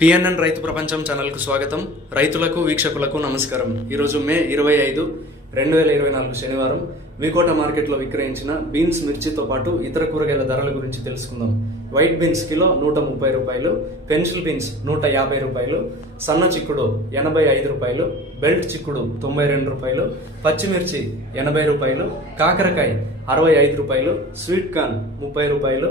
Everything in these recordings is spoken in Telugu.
పిఎన్ఎన్ రైతు ప్రపంచం ఛానల్కు స్వాగతం. రైతులకు వీక్షకులకు నమస్కారం. ఈరోజు మే ఇరవై ఐదు రెండు వేల ఇరవై నాలుగు శనివారం. వికోట మార్కెట్లో విక్రయించిన బీన్స్ మిర్చితో పాటు ఇతర కూరగాయల ధరల గురించి తెలుసుకుందాం. వైట్ బీన్స్ కిలో నూట ముప్పై రూపాయలు పెన్సిల్ బీన్స్ నూట యాభై రూపాయలు సన్న చిక్కుడు ఎనభై ఐదు రూపాయలు బెల్ట్ చిక్కుడు తొంభై రెండు రూపాయలు పచ్చిమిర్చి ఎనభై రూపాయలు కాకరకాయ అరవై ఐదు రూపాయలు స్వీట్ కార్న్ ముప్పై రూపాయలు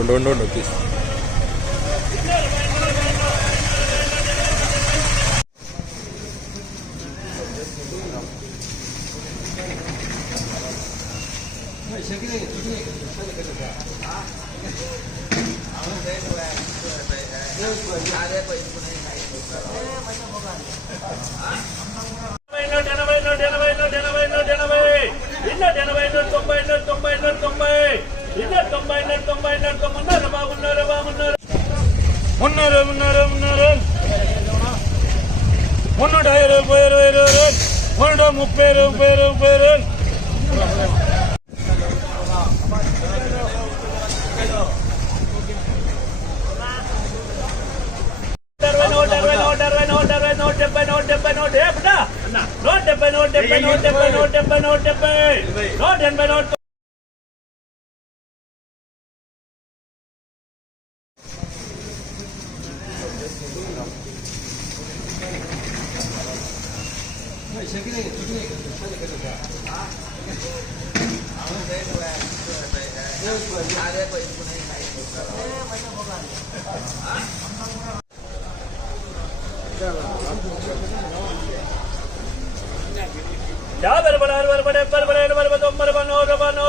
ఉండు ఉండు ఉండు ఉండు ప్లీజ్ ఎనభై ఎనభై నూట ఎనభై నూట ఎనభై ఎనభై ఎనభై తొంభై తొంభై మున్నూట ఇరవై ఇరవై ఇరవై మున్నూట ముప్పై ముప్పై ముప్పై నూట అరవై నూట నూట డెబ్బై నూట డెబ్బై నూట డెబ్బై నూట డెబ్బై నూట డెబ్బై నూట డెబ్బై నూట ఎనభై నూట யாவர் பலர் வருபட பருபட வருபதோ மரபனோ ரபனோ